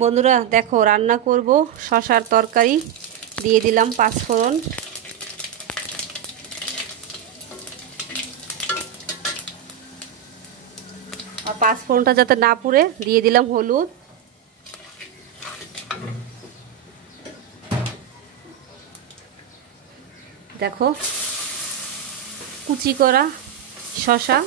বন্ধুরা দেখো রান্না করব শশার তরকারি। দিয়ে দিলাম পাঁচফোড়ন, আর পাঁচফোড়নটা যাতে না পুড়ে দিয়ে দিলাম হলুদ, দেখো কুচি করা শশা,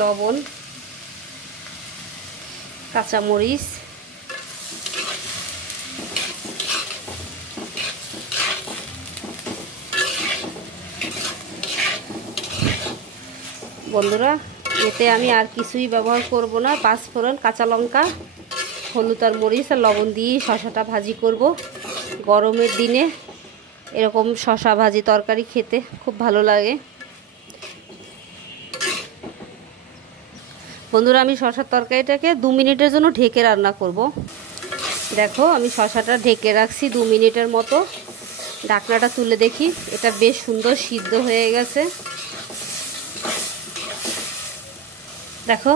লবণ, কাঁচামরিচ, বন্ধুরা এতে আমি আর কিছুই ব্যবহার করব না। পাঁচফোড়ন, কাঁচা লঙ্কা, হলুদ আর মরিচ আর লবণ দিয়েই শশাটা ভাজি করব। গরমের দিনে এরকম শশা ভাজি তরকারি খেতে খুব ভালো লাগে। বন্ধুরা আমি শশার তরকারিটাকে 2 মিনিটের জন্য ঢেকে রান্না করব। দেখো আমি শশাটা ঢেকে রাখছি 2 মিনিটের মতো। ঢাকনাটা তুলে দেখি, এটা বেশ সুন্দর সিদ্ধ হয়ে গেছে। দেখো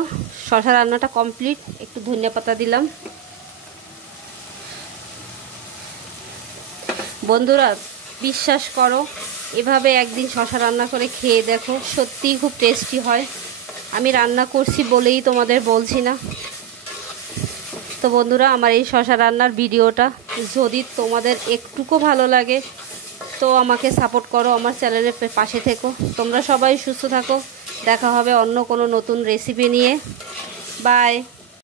শশা রান্নাটা কমপ্লিট। একটু ধনিয়া পাতা দিলাম। বন্ধুরা বিশ্বাস করো, এভাবে একদিন শশা রান্না করে খেয়ে দেখো, সত্যিই খুব টেস্টি হয়। আমি রান্না করছি বলেই তোমাদের বলছি না। তো বন্ধুরা আমার এই শশা রান্নার ভিডিওটা যদি তোমাদের একটুকু ভালো লাগে তো আমাকে সাপোর্ট করো, আমার চ্যানেলের পাশে থেকো। তোমরা সবাই সুস্থ থাকো। দেখা হবে অন্য কোনো নতুন রেসিপি নিয়ে। বাই।